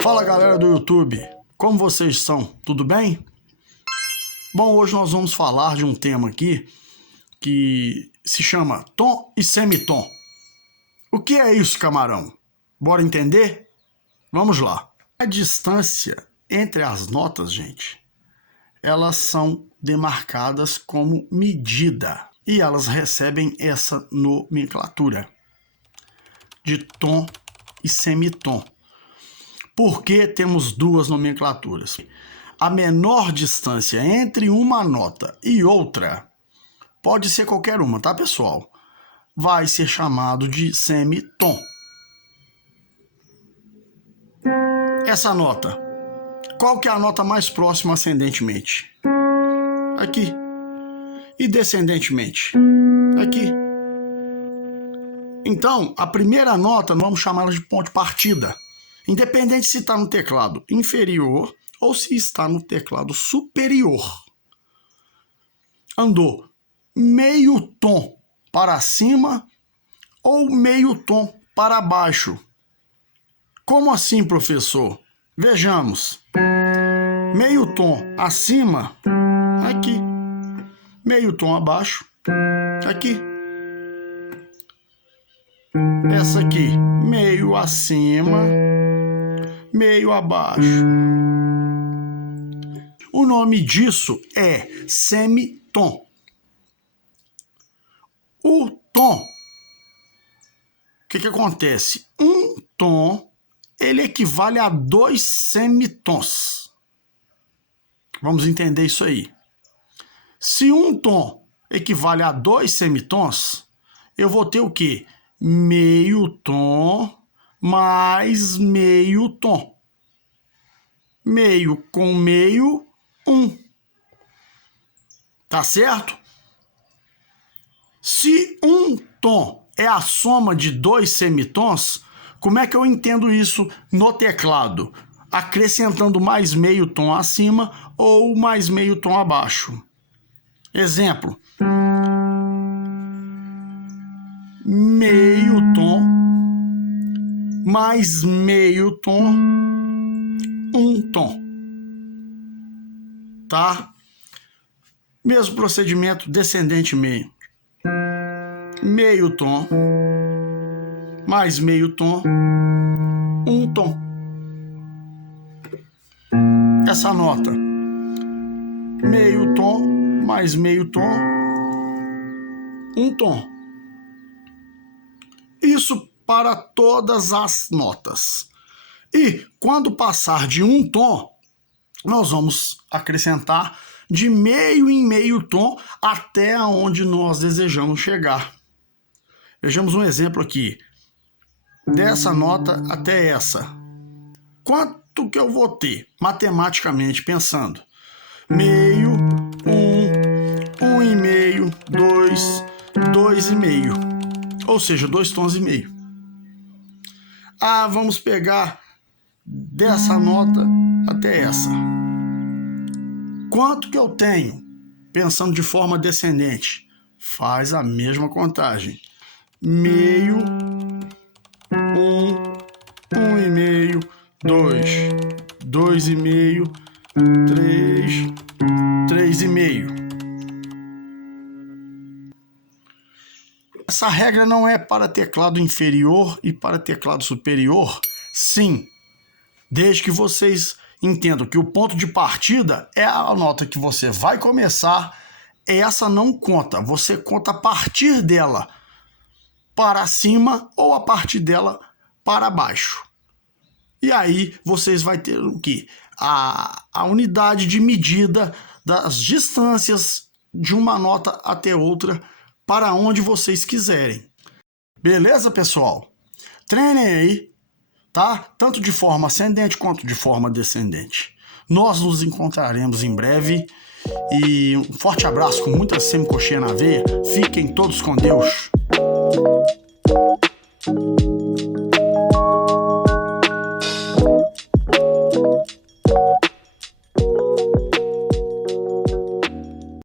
Fala galera do YouTube, como vocês estão? Tudo bem? Bom, hoje nós vamos falar de um tema aqui que se chama tom e semitom. O que é isso, camarão? Bora entender? Vamos lá. A distância entre as notas, gente, elas são demarcadas como medida e elas recebem essa nomenclatura de tom e semitom. Por que temos duas nomenclaturas? A menor distância entre uma nota e outra, pode ser qualquer uma, tá, pessoal? Vai ser chamado de semitom. Essa nota, qual que é a nota mais próxima ascendentemente? Aqui. E descendentemente? Aqui. Então, a primeira nota, vamos chamá-la de ponto de partida. Independente se está no teclado inferior ou se está no teclado superior. Andou meio tom para cima ou meio tom para baixo. Como assim, professor? Vejamos. Meio tom acima, aqui. Meio tom abaixo, aqui. Essa aqui, meio acima, meio abaixo. O nome disso é semitom. O tom, o que acontece? Um tom, ele equivale a 2 semitons. Vamos entender isso aí. Se um tom equivale a 2 semitons, eu vou ter o quê? Meio tom mais meio tom. Meio com meio, 1. Tá certo? Se um tom é a soma de 2 semitons, como é que eu entendo isso no teclado? Acrescentando mais meio tom acima ou mais meio tom abaixo. Exemplo. Meio tom mais meio tom, 1 tom. Tá? Mesmo procedimento descendente meio. Meio tom mais meio tom, 1 tom. Essa nota, meio tom mais meio tom, 1 tom. Isso para todas as notas. E quando passar de 1 tom, nós vamos acrescentar de meio em meio tom até onde nós desejamos chegar. Vejamos um exemplo aqui. Dessa nota até essa. Quanto que eu vou ter, matematicamente pensando? Meio, 1 e meio, 2, 2 e meio. Ou seja, 2 tons e meio. Ah, vamos pegar dessa nota até essa. Quanto que eu tenho? Pensando de forma descendente. Faz a mesma contagem. Meio, 1 e meio, 2, 2 e meio, 3, 3 e meio. Essa regra não é para teclado inferior e para teclado superior? Sim, desde que vocês entendam que o ponto de partida é a nota que você vai começar, essa não conta, você conta a partir dela para cima ou a partir dela para baixo. E aí vocês vão ter o quê? A unidade de medida das distâncias de uma nota até outra para onde vocês quiserem. Beleza, pessoal? Treinem aí, tá? Tanto de forma ascendente quanto de forma descendente. Nós nos encontraremos em breve e um forte abraço com muita semicoxinha na veia. Fiquem todos com Deus.